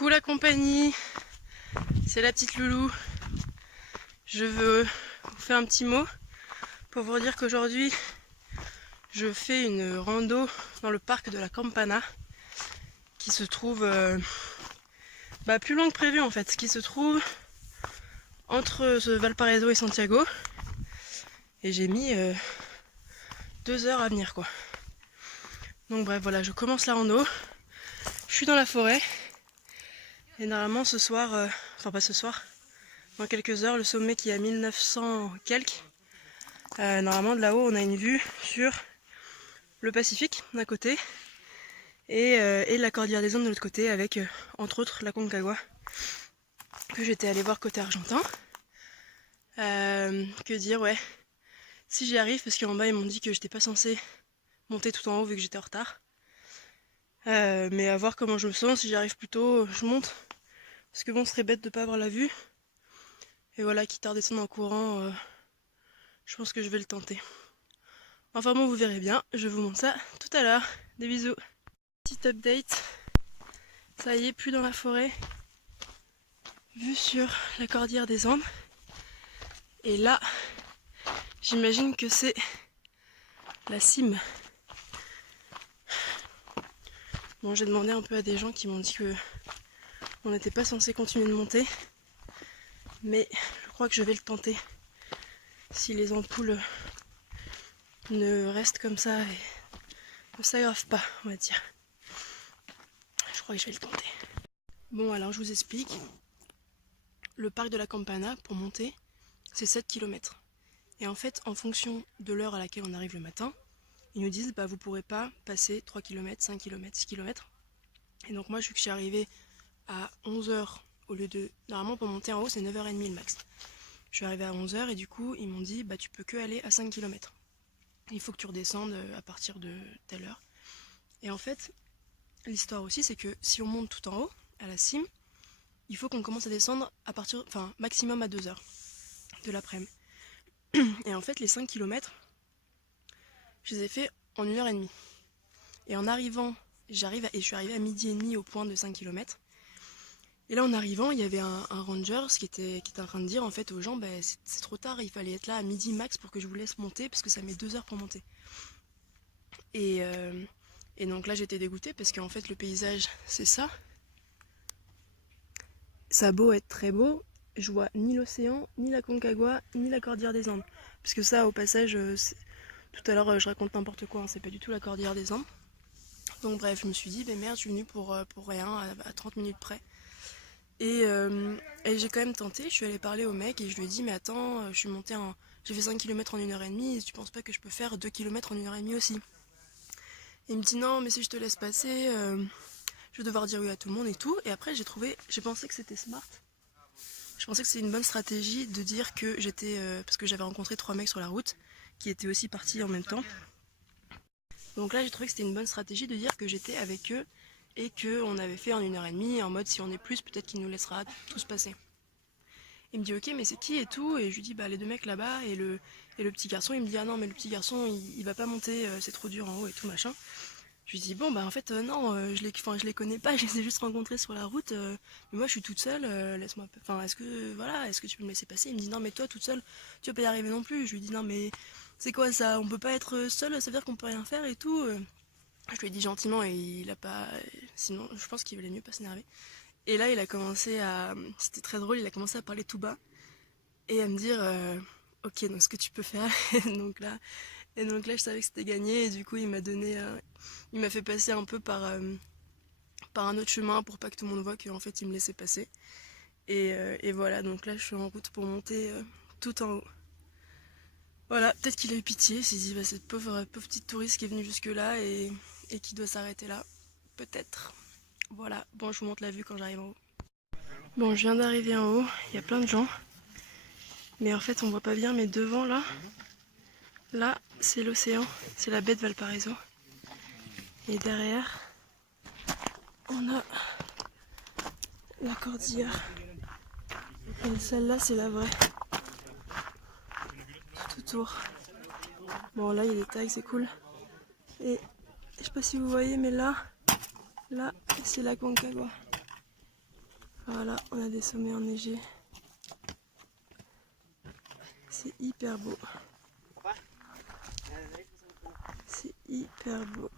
Coucou la compagnie, c'est la petite Loulou. Je veux vous faire un petit mot pour vous dire qu'aujourd'hui je fais une rando dans le parc de la Campana qui se trouve plus loin que prévu en fait, qui se trouve entre Valparaiso et Santiago, et j'ai mis 2 heures à venir quoi. Donc bref, voilà, je commence la rando, je suis dans la forêt et normalement ce soir, enfin pas ce soir, dans quelques heures, le sommet qui est à 1900 quelques, normalement de là-haut on a une vue sur le Pacifique d'un côté et la cordillère des Andes de l'autre côté, avec entre autres la Concagua que j'étais allée voir côté argentin. Que dire, ouais, si j'y arrive, parce qu'en bas ils m'ont dit que j'étais pas censée monter tout en haut vu que j'étais en retard, mais à voir comment je me sens. Si j'y arrive plus tôt, je monte, parce que bon, ce serait bête de pas avoir la vue, et voilà, quitte à redescendre en courant, je pense que je vais le tenter. Enfin bon, vous verrez bien, je vous montre ça tout à l'heure. Des bisous. Petit update, ça y est, plus dans la forêt, vue sur la cordillère des Andes, et là j'imagine que c'est la cime. Bon, j'ai demandé un peu à des gens qui m'ont dit que on n'était pas censé continuer de monter, mais je crois que je vais le tenter si les ampoules ne restent comme ça et ne s'aggravent pas, on va dire. Je crois que je vais le tenter. Bon, alors je vous explique. Le parc de la Campana, pour monter, c'est 7 km. Et en fait, en fonction de l'heure à laquelle on arrive le matin, ils nous disent vous pourrez pas passer 3 km, 5 km, 6 km. Et donc moi, vu que je suis arrivée à 11h au lieu de... Normalement, pour monter en haut, c'est 9h30 le max. Je suis arrivée à 11h et du coup, ils m'ont dit tu peux que aller à 5 km. Il faut que tu redescendes à partir de telle heure. Et en fait, l'histoire aussi, c'est que si on monte tout en haut, à la cime, il faut qu'on commence à descendre à partir, maximum à 2h de l'après-midi. Et en fait, les 5 km, je les ai fait en 1h30. Et en arrivant, je suis arrivée à 12h30 au point de 5 km. Et là, en arrivant, il y avait un ranger qui était en train de dire en fait aux gens c'est trop tard, il fallait être là à midi max pour que je vous laisse monter parce que ça met 2 heures pour monter. Et donc là, j'étais dégoûtée parce qu'en fait, le paysage, c'est ça. Ça a beau être très beau, je vois ni l'océan, ni la Concagua, ni la cordillère des Andes. Parce que ça, au passage, tout à l'heure, je raconte n'importe quoi, hein, c'est pas du tout la cordillère des Andes. Donc bref, je me suis dit, merde, je suis venue pour rien, à 30 minutes près. Et j'ai quand même tenté, je suis allée parler au mec et je lui ai dit, mais attends, j'ai fait 5 km en 1h30, tu penses pas que je peux faire 2 km en 1h30 aussi? Et il me dit, non, mais si je te laisse passer, je vais devoir dire oui à tout le monde et tout. Et après, j'ai pensé que c'était smart. Je pensais que c'était une bonne stratégie de dire que j'étais... parce que j'avais rencontré 3 mecs sur la route qui étaient aussi partis en même temps. Donc là, j'ai trouvé que c'était une bonne stratégie de dire que j'étais avec eux et qu'on avait fait en 1h30, en mode si on est plus, peut-être qu'il nous laissera tous passer. Il me dit ok, mais c'est qui et tout, et je lui dis les 2 mecs là-bas et le petit garçon. Il me dit ah non, mais le petit garçon il va pas monter, c'est trop dur en haut et tout machin. Je lui dis bon en fait non, je les connais pas, je les ai juste rencontrés sur la route, mais moi je suis toute seule, laisse-moi, est-ce que tu peux me laisser passer? Il me dit non mais toi toute seule tu vas pas y arriver non plus. Je lui dis non mais c'est quoi ça, on peut pas être seul, ça veut dire qu'on peut rien faire et tout. Je lui ai dit gentiment et il a pas, sinon je pense qu'il valait mieux pas s'énerver. Et là il a commencé à, c'était très drôle, il a commencé à parler tout bas et à me dire ok, donc ce que tu peux faire. Et donc là je savais que c'était gagné et du coup il m'a fait passer un peu par un autre chemin pour pas que tout le monde voit qu'en fait il me laissait passer. Et voilà, donc là je suis en route pour monter tout en haut. Voilà, peut-être qu'il a eu pitié, il s'est dit cette pauvre petite touriste qui est venue jusque là et qui doit s'arrêter là. Peut-être. Voilà, bon je vous montre la vue quand j'arrive en haut. Bon, je viens d'arriver en haut, il y a plein de gens. Mais en fait on voit pas bien, mais devant là c'est l'océan, c'est la baie de Valparaiso. Et derrière, on a la cordillère. Et celle-là, c'est la vraie. Tout autour. Bon, là, il y a des tags, c'est cool. Et je sais pas si vous voyez, mais là, c'est la Concagua. Voilà, on a des sommets enneigés. C'est hyper beau. C'est hyper beau.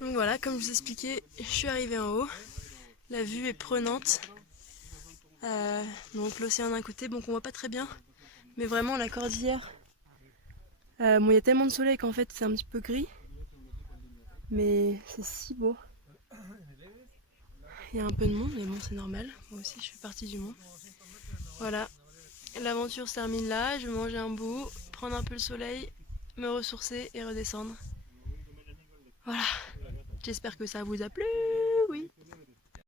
Donc voilà, comme je vous expliquais, je suis arrivée en haut. La vue est prenante. Donc l'océan d'un côté, bon qu'on voit pas très bien. Mais vraiment la cordillère. Bon, il y a tellement de soleil qu'en fait c'est un petit peu gris. Mais c'est si beau. Il y a un peu de monde, mais bon c'est normal. Moi aussi je fais partie du monde. Voilà, l'aventure se termine là. Je vais manger un bout, prendre un peu le soleil, me ressourcer et redescendre. Voilà, j'espère que ça vous a plu.